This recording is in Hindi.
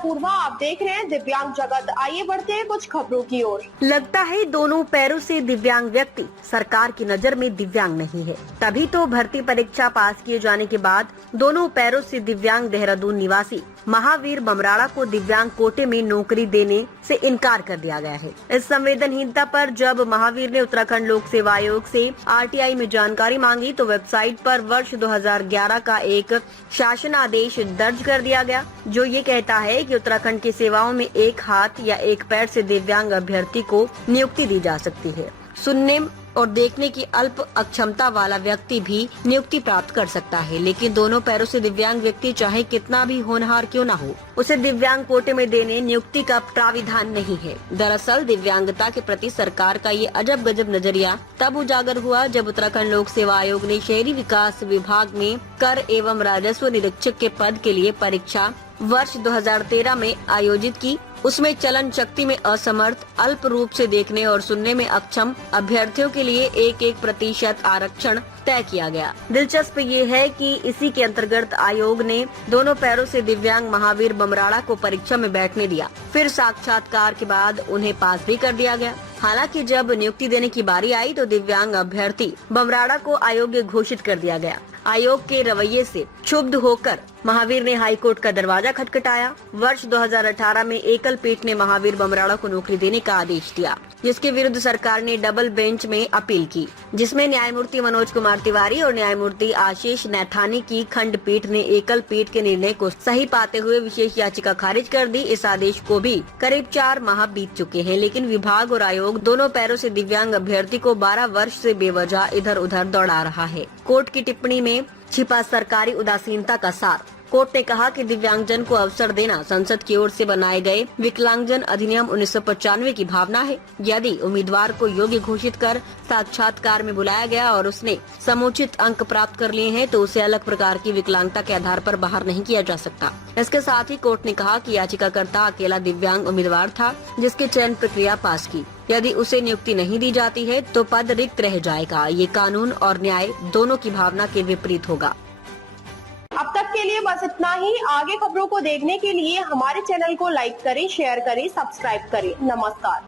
अपूर्वा, आप देख रहे हैं दिव्यांग जगत। आइए बढ़ते हैं कुछ खबरों की ओर। लगता है दोनों पैरों से दिव्यांग व्यक्ति सरकार की नजर में दिव्यांग नहीं है, तभी तो भर्ती परीक्षा पास किए जाने के बाद दोनों पैरों से दिव्यांग देहरादून निवासी महावीर बमराड़ा को दिव्यांग कोटे में नौकरी देने से इनकार कर दिया गया है। इस संवेदनहीनता पर जब महावीर ने उत्तराखंड लोक सेवा आयोग से RTI में जानकारी मांगी तो वेबसाइट पर वर्ष 2011 का एक शासन आदेश दर्ज कर दिया गया, जो ये कहता है कि उत्तराखंड की सेवाओं में एक हाथ या एक पैर से दिव्यांग अभ्यर्थी को नियुक्ति दी जा सकती है। सुनने और देखने की अल्प अक्षमता वाला व्यक्ति भी नियुक्ति प्राप्त कर सकता है, लेकिन दोनों पैरों से दिव्यांग व्यक्ति चाहे कितना भी होनहार क्यों न हो, उसे दिव्यांग कोटे में देने नियुक्ति का प्राविधान नहीं है। दरअसल दिव्यांगता के प्रति सरकार का ये अजब गजब नजरिया तब उजागर हुआ जब उत्तराखंड लोक सेवा आयोग ने शहरी विकास विभाग में कर एवं राजस्व निरीक्षक के पद के लिए परीक्षा वर्ष 2013 में आयोजित की। उसमें चलन शक्ति में असमर्थ, अल्प रूप से देखने और सुनने में अक्षम अभ्यर्थियों के लिए 1% आरक्षण तय किया गया। दिलचस्प ये है कि इसी के अंतर्गत आयोग ने दोनों पैरों से दिव्यांग महावीर बमराड़ा को परीक्षा में बैठने दिया, फिर साक्षात्कार के बाद उन्हें पास भी कर दिया गया। हालांकि जब नियुक्ति देने की बारी आई तो दिव्यांग अभ्यर्थी बमराड़ा को अयोग्य घोषित कर दिया गया। आयोग के रवैये से क्षुब्ध होकर महावीर ने हाईकोर्ट का दरवाजा खटखटाया। वर्ष 2018 में एकल पीठ ने महावीर बमराड़ा को नौकरी देने का आदेश दिया, जिसके विरुद्ध सरकार ने डबल बेंच में अपील की, जिसमें न्यायमूर्ति मनोज कुमार तिवारी और न्यायमूर्ति आशीष नैथानी की खंडपीठ ने एकल पीठ के निर्णय को सही पाते हुए विशेष याचिका खारिज कर दी। इस आदेश को भी करीब 4 माह बीत चुके हैं, लेकिन विभाग और आयोग दोनों पैरों से दिव्यांग अभ्यर्थी को 12 वर्ष से बेवजह इधर उधर दौड़ा रहा है। कोर्ट की टिप्पणी में छिपा सरकारी उदासीनता का सार। कोर्ट ने कहा कि दिव्यांगजन को अवसर देना संसद की ओर से बनाए गए विकलांगजन अधिनियम 1995 की भावना है। यदि उम्मीदवार को योग्य घोषित कर साक्षात्कार में बुलाया गया और उसने समुचित अंक प्राप्त कर लिए हैं तो उसे अलग प्रकार की विकलांगता के आधार पर बाहर नहीं किया जा सकता। इसके साथ ही कोर्ट ने कहा कि याचिकाकर्ता अकेला दिव्यांग उम्मीदवार था जिसकी चयन प्रक्रिया पास की। यदि उसे नियुक्ति नहीं दी जाती है तो पद रिक्त रह जाएगा। ये कानून और न्याय दोनों की भावना के विपरीत होगा। अब तक के लिए बस इतना ही। आगे खबरों को देखने के लिए हमारे चैनल को लाइक करें, शेयर करें, सब्सक्राइब करें। नमस्कार।